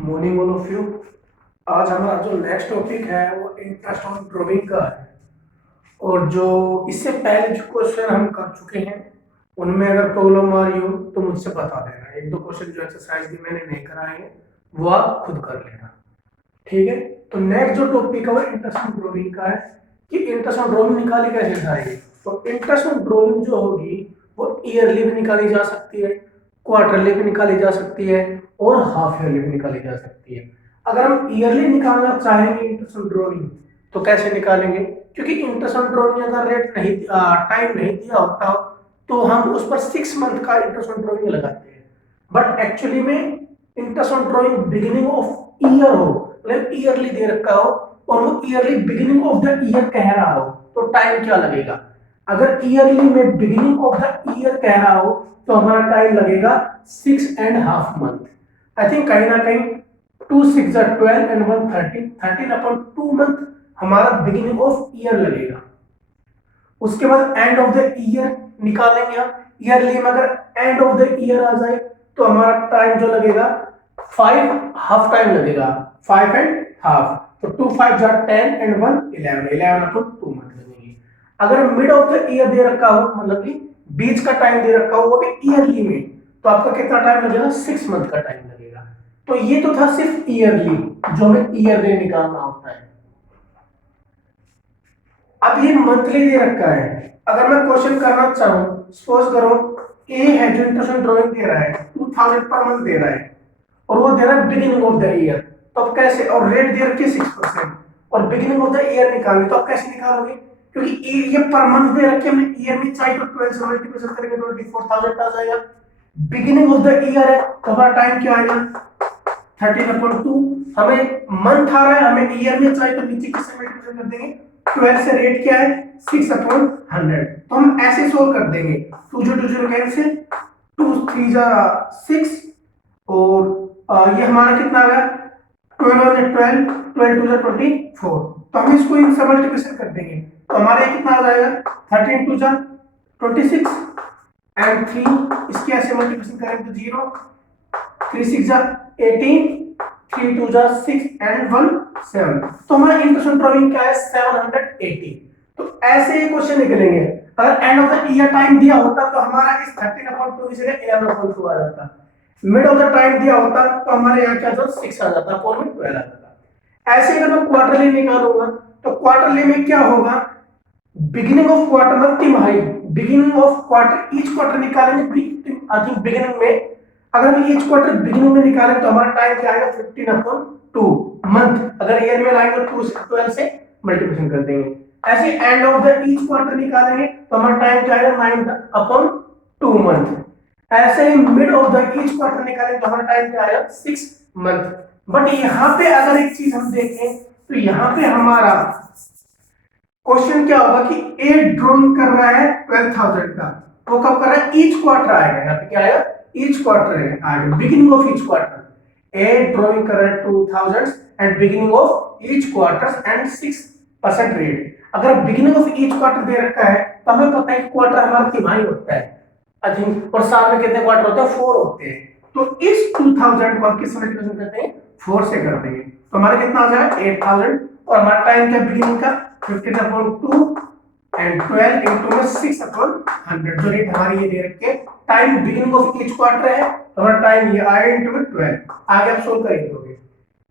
Morning all of you. आज हमारा जो नेक्स्ट टॉपिक है वो इंटरेस्ट ऑन ड्राइंग का है। और जो इससे पहले जो क्वेश्चन हम कर चुके हैं उनमें अगर प्रॉब्लम आ रही हो तो मुझसे बता देना। एक दो क्वेश्चन जो एक्सरसाइज भी मैंने नहीं कराए हैं वो आप खुद कर लेना। ठीक है, तो नेक्स्ट जो टॉपिक है वो इंटरेस्ट ऑन ड्राइंग का है कि इंटरेस्ट ऑन ड्राइंग निकाली कैसे जाएगी। तो इंटरेस्ट ऑन ड्राइंग जो होगी वो ईयरली भी निकाली जा सकती है, क्वार्टरली भी निकाली जा सकती है और हाफ ईयरली भी निकाली जा सकती है। अगर हम ईयरली निकालना चाहेंगे इंटरेस्ट ऑन ड्राइंग तो कैसे निकालेंगे, क्योंकि इंटरेस्ट ऑन ड्राइंग अगर रेट नहीं टाइम नहीं दिया होता तो हम उस पर 6 मंथ का इंटरेस्ट ऑन ड्राइंग लगाते हैं। बट एक्चुअली में interest on drawing beginning of year हो, मतलब ईयरली दे रखा हो और वो yearly beginning of the year कह रहा हो तो टाइम क्या लगेगा। अगर ईयरली में बिगिनिंग ऑफ द ईयर कह रहा हो तो हमारा टाइम लगेगा 6.5 मंथ। आई थिंक कहीं ना कहीं 2 6 12 एंड 1 13 13/2 मंथ हमारा बिगिनिंग ऑफ ईयर लगेगा। उसके बाद एंड ऑफ द ईयर निकालेंगे हम। ईयरली में अगर एंड ऑफ द ईयर आ जाए तो हमारा टाइम जो लगेगा 5 हाफ टाइम लगेगा, 5.5। तो 2 5 10 एंड 1 11/2 मंथ लगेंगे। अगर मिड ऑफ द ईयर दे रखा हो, मतलब कि बीच का टाइम दे रखा हो वो भी ईयरली में, तो आपका कितना टाइम लगेगा, 6 मंथ का टाइम लगेगा। तो ये तो था सिर्फ ईयरली जो हमें ईयरली निकालना होता है। अब ये मंथली दे रखा है। अगर मैं क्वेश्चन करना चाहूं, सपोज करो ए है जो इंटरेस्ट ड्राइंग दे रहा है 2000 पर मंथ दे रहा है और वो दे रहा है बिगिनिंग ऑफ द ईयर, तो अब कैसे, और रेट दे रखी है 6% और बिगिनिंग ऑफ द ईयर निकालनी, तो अब कैसे निकालोगे, क्योंकि ये पर मंथ दे रखी है, हमने ईयर में चाहे तो 12 से मल्टीप्लाई करेंगे 24,000 आ जाएगा। बिगिनिंग ऑफ द ईयर है तो हमारा टाइम क्या आएगा 13/2। हमें मंथ आ रहा है, हमें ईयर में चाहिए तो नीचे किससे मल्टीप्लाई कर देंगे, 12 से रेट क्या है 6/100। तो हम ऐसे सोल्व कर देंगे, 2 जो 2 0 कैंसिल, 2 3 जा 6 और ये हमारा कितना आ गया 12 1 12, 12 2 जा 24। तो हम इसको इनसे मल्टीप्लिकेशन कर देंगे तो हमारे कितना आ जाएगा 13 2 जा 26 एंड 3 इसके ऐसे मल्टीप्लिकेशन करेंगे तो 0, 3 6 जा 18, 3 2 जा 6 एंड 1 7। तो हमारा इंटरेस्ट ड्राइंग क्या है 780। तो ऐसे ही क्वेश्चन निकलेंगे। अगर and of the year time दिया होता तो हमारा इस 13/2 की जगह 11/2 आ जाता। मिड ऑफ द टाइम दिया होता तो हमारे यहाँ क्या जो 6 आ जाता, 4 में 12 आ जाता। ऐसे अगर मैं क्वार्टरली निकालूंगा तो क्वार्टरली में क्या होगा, बिगिनिंग ऑफ क्वार्टर मतलब तिमाही, beginning of quarter each quarter निकालेंगे। आई थिंक बिगिनिंग में, अगर हम ईच क्वार्टर बिगिनिंग में निकालें तो हमारा टाइम क्या आएगा 15/2 मंथ। अगर ईयर में लाएंगे तो 2 से 12 से मल्टीप्लिकेशन कर देंगे। ऐसे end of the each quarter निकालेंगे तो हमारा टाइम क्या आएगा 9/2 मंथ। ऐसे ही mid of the each quarter निकालेंगे तो हमारा टाइम क्या आएगा 6 मंथ। बट यहाँ पे अगर एक चीज हम देखें तो यहाँ पे हमारा क्वेश्चन क्या होगा कि ए ड्रॉइंग कर रहा है 12,000 का, वो कब कर रहा है ईच क्वार्टर आएगा, यहाँ पे क्या आएगा ईच क्वार्टर आएगा, beginning of each quarter. A drawing कर रहा है 2000 and beginning of each quarter and 6% rate. अगर बिगिनिंग ऑफ ईच क्वार्टर दे रखा है तो हमें पता है कि क्वार्टर हमारा तिमाही होता है आई थिंक, और साल में कितने क्वार्टर होते हैं 4 होते हैं। तो इस 2000 को हम किस मल्टीप्लिकेशन करते हैं 4 से कर देंगे तो हमारा कितना आ जाएगा 8000। और हमारा टाइम क्या बिगिनिंग का 15/2 एंड 12 into में 6/100। जो रेट हमारी ये दे रखे time beginning of each quarter है तो हमारा टाइम ये आएगा into में 12। आगे आप सोल्व करेंगे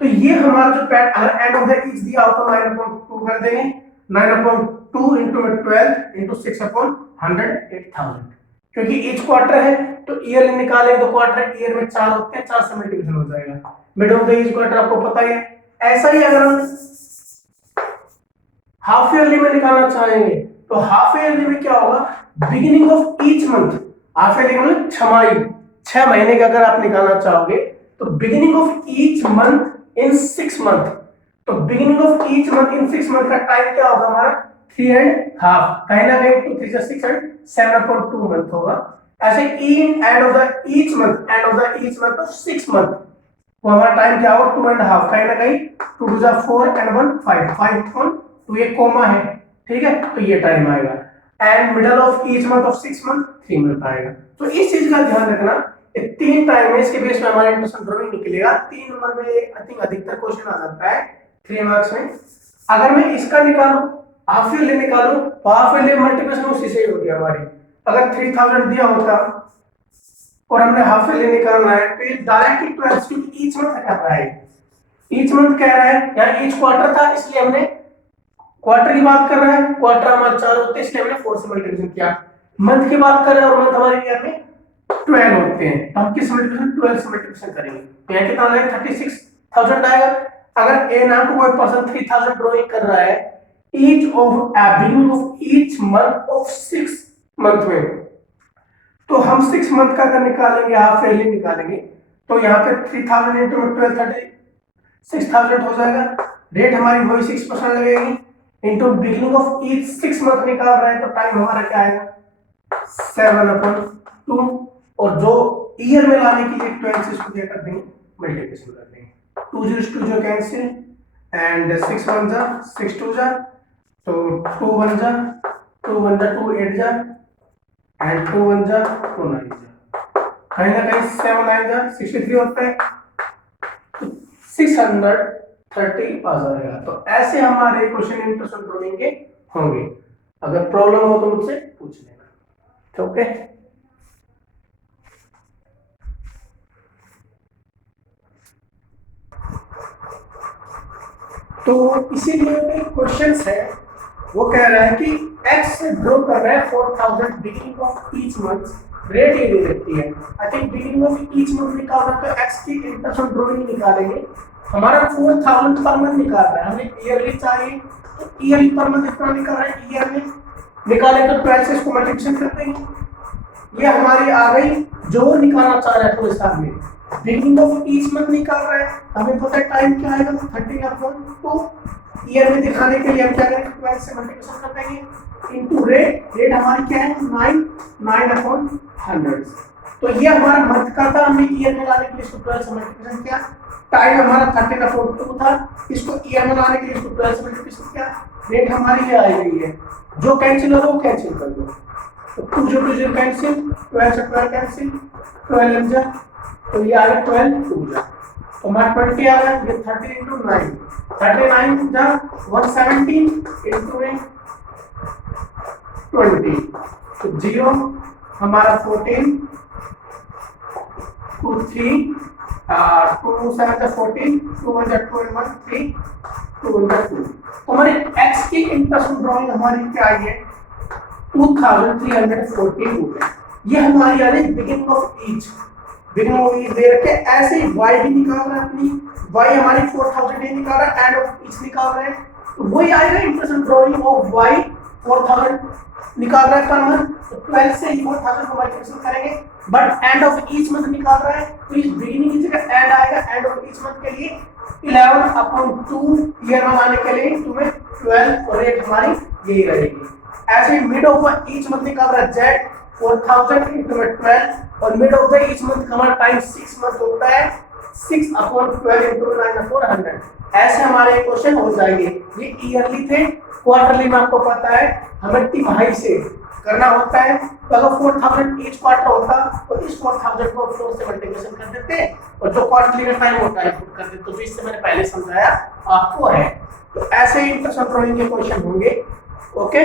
तो ये हमारा जो पैट अगर एंड ऑफ द ईच दिया हो तो 9/2 कर देंगे, 9/2 into 12 into 6/100 8000। क्योंकि ईच क्वार्टर है तो ईयर निकालेंगे तो क्वार्टर ईयर में 4 होते हैं, 4 से मल्टीप्लिकेशन हो जाएगा। Mid of the each quarter आपको पता ही है। ऐसा ही अगर हम हाफ ईयरली में निकालना चाहेंगे तो हाफ ईयरली में क्या होगा, beginning of each month, half yearly मतलब छमाही 6 महीने का अगर आप निकालना चाहोगे तो beginning of each month in 6 month. तो beginning of each month in 6 month का टाइम क्या होगा हमारा 3.5, कहीं ना कहीं 2 3 6 एंड 7/2 मंथ होगा। ऐसे in and of the each month, and of the each month of 6 month वो हमारा टाइम क्या होगा 2.5, कहीं ना कहीं 2 2 जा 4 एंड 1 5 5 तो ये कोमा है, ठीक है, तो ये टाइम आएगा। And middle of each month of 6 month 3 month आएगा। तो इस चीज का ध्यान रखना ये 3 टाइम है, इसके बेस पे हमारा इंटरेस्ट ड्राइंग निकलेगा। 3 नंबर में आई थिंक अधिकतर क्वेश्चन आ जाता है 3 मार्क्स में। अगर मैं इसका निकालूं, हाफ ईयरली निकालूं, तो हाफ ईयरली मल्टीप्लिकेशन उसी से ही होगी हमारी। अगर 3000 दिया होता और हमने हाफ ईयरली निकालना है तो ये डायरेक्टली 12 क्योंकि ईच मंथ कर रहा है, ईच मंथ कह रहा है, यहाँ ईच क्वार्टर था इसलिए हमने क्वार्टर की बात कर रहा है, क्वार्टर हमारे 4 होते हैं इसलिए हमने 4 से मल्टीप्लिकेशन किया। मंथ की बात कर रहे हैं और मंथ हमारे ईयर में 12 होते हैं, तो हम किस मल्टीप्लिकेशन 12 से मल्टीप्लिकेशन करेंगे, तो यहाँ कितना आएगा 36000 आएगा। अगर ए नाम को कोई पर्सन 3000 ड्राइंग कर रहा है each of beginning of each month of 6 month में, तो हम 6 मंथ का अगर निकालेंगे, हाफ ईयरली निकालेंगे, तो यहाँ पे 3000 into 12 36,000 हो जाएगा। रेट हमारी वही 6% लगेगी into beginning of each 6 month निकाल रहा है तो टाइम हमारा क्या आएगा 7/2, और जो ईयर में लाने के लिए 12 से इसको क्या कर देंगे मल्टीप्लिकेशन कर देंगे। 2 0 2 जो कैंसिल एंड 6 1 जा 6 2 जा, तो 2 1 जा 2 1 जा 2 8 जा एंड 2 1 जा 2 9 जा, कहीं ना कहीं 7 9 जा 63 होता है, तो 630 आ जाएगा। तो ऐसे हमारे क्वेश्चन इंटरेस्ट ड्राइंग के होंगे। अगर प्रॉब्लम हो तो मुझसे पूछ लेना, ओके। तो इसीलिए एक क्वेश्चन है वो कह रहा है कि x ड्रॉ कर रहा है 4000 beginning of each month, rate ये दे रखी है। I think beginning of each month निकाल रहा है तो x की इंटरेस्ट ड्राइंग निकालेंगे। हमारा 4000 पर मंथ निकाल रहा है, हमें ईयरली चाहिए तो ईयरली पर मंथ इतना निकाल रहा है, ईयर में निकाले तो 12 से इसको मल्टीप्लिकेशन कर देंगे। ये हमारी आ गई जो निकालना चाह रहा है। तो इस में बिगिनिंग ऑफ ईच मंथ निकाल रहा है, हमें पता है टाइम क्या आएगा 30/2। ईयर में दिखाने के लिए हम क्या करेंगे 12 से मल्टीप्लिकेशन कर देंगे इनटू रेट। रेट हमारी क्या है 9/100। तो ये हमारा मंथ का था, हमने ईयर में लाने के लिए इसको 12 से मल्टीप्लिकेशन किया। टाइम हमारा 30/2 था, इसको ईयर में लाने के लिए इसको 12 से मल्टीप्लिकेशन किया। रेट हमारी ये आई गई है, जो कैंसिल हो वो कैंसिल कर दो, तो 2 0 0 कैंसिल, 12 से 12 कैंसिल, 12 जा, तो ये आ गया 12 2 जा, तो हमारा 20 आ गया। ये 30 into 9 39 जा 117 into 20, तो 0 हमारा 14 2 3 2 7 14 2 1 2 1 3 2 1 2। तो हमारी x की इंटरेस्ट ड्राइंग हमारी क्या आई है 2342। ये हमारी आ रही beginning of each, beginning of each दे रखे। ऐसे ही y भी निकाल रहा है अपनी, y हमारी 4000 ही निकाल रहा है, एंड ऑफ ईच निकाल रहे हैं, तो वही आएगा इंटरेस्ट ड्राइंग ऑफ y 4000 निकाल रहा है पर मंथ, तो 12 से 4000 को मल्टीप्लिकेशन करेंगे। But end of each month निकाल रहा है तो इस बिगिनिंग की जगह एंड आएगा, एंड ऑफ ईच मंथ के लिए 11/2 ईयर में आने के लिए तुम्हें 12 और रेट हमारी यही रहेगी। ऐसे मिड ऑफ ईच मंथ निकाल रहा है z 4000 into 12 और mid of the each month का हमारा टाइम 6 मंथ होता है, 6/12 into 9/100। ऐसे हमारे क्वेश्चन हो जाएंगे। ये ईयरली थे, क्वार्टरली में आपको पता है हमें तिमाही से करना होता है। तो अगर 4000 ईच क्वार्टर होता तो इस 4000 को 4 से मल्टीप्लिकेशन कर देते और जो क्वार्टरली का टाइम होता है पुट कर देते। तो इससे मैंने पहले समझाया आपको है। तो ऐसे ही इंटरेस्ट ड्राइंग के क्वेश्चन होंगे, ओके।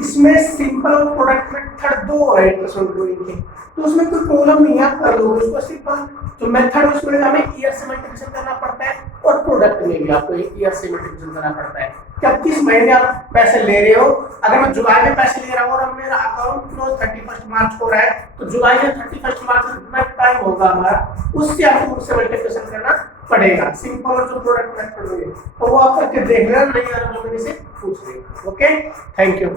इसमें सिंपल और प्रोडक्ट मेथड दो है इंटरेस्ट ड्राइंग के, तो उसमें कोई प्रॉब्लम नहीं है, आप कर लोगे उसको। सिंपल जो मेथड उसमें हमें ईयर से मल्टीप्लिकेशन करना पड़ता है और प्रोडक्ट में भी आपको ईयर से मल्टीप्लिकेशन करना पड़ता है कि आप किस महीने आप पैसे ले रहे हो। अगर मैं जुलाई में पैसे ले रहा हूँ और मेरा अकाउंट क्लोज 31 मार्च को रहा है, तो जुलाई में 31 मार्च जितना टाइम होगा हमारा उससे आपको उससे मल्टीप्लिकेशन करना पड़ेगा। सिंपल और जो प्रोडक्ट मेथड होगी तो वो आप करके देख लेना, नहीं आ रहा तो मेरे से पूछ लेना, ओके। Thank you.